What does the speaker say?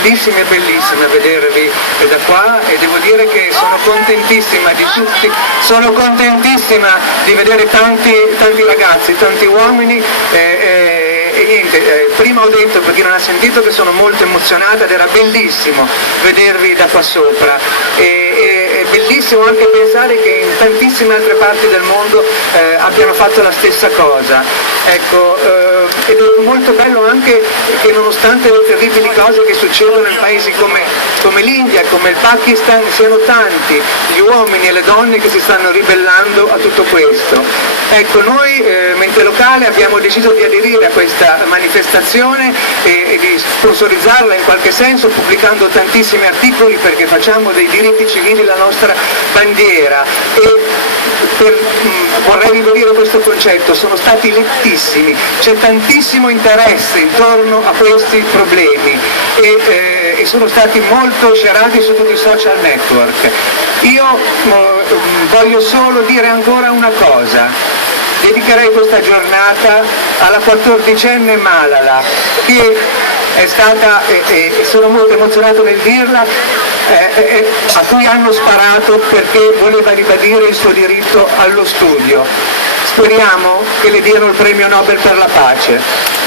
bellissimi e bellissime vedervi da qua, e devo dire che sono contentissima di tutti, sono contentissima di vedere tanti ragazzi, tanti uomini. E niente, prima ho detto, per chi non ha sentito, che sono molto emozionata ed era bellissimo vedervi da qua sopra, è bellissimo anche pensare che in tantissime altre parti del mondo abbiano fatto la stessa cosa. Ecco, ed è molto bello anche che nonostante le terribili cose che succedono in paesi come l'India, come il Pakistan, siano tanti gli uomini e le donne che si stanno ribellando a tutto questo. Ecco, noi Mente Locale abbiamo deciso di aderire a questa manifestazione e di sponsorizzarla in qualche senso, pubblicando tantissimi articoli, perché facciamo dei diritti civili la nostra bandiera. Vorrei ribadire questo concetto: sono stati lettissimi, c'è tantissimo interesse intorno a questi problemi e sono stati molto scerati su tutti i social network. Io voglio solo dire ancora una cosa: dedicherei questa giornata alla 14enne Malala, che è stata, e sono molto emozionato nel dirla, a cui hanno sparato perché voleva ribadire il suo diritto allo studio. Speriamo che le diano il premio Nobel per la pace.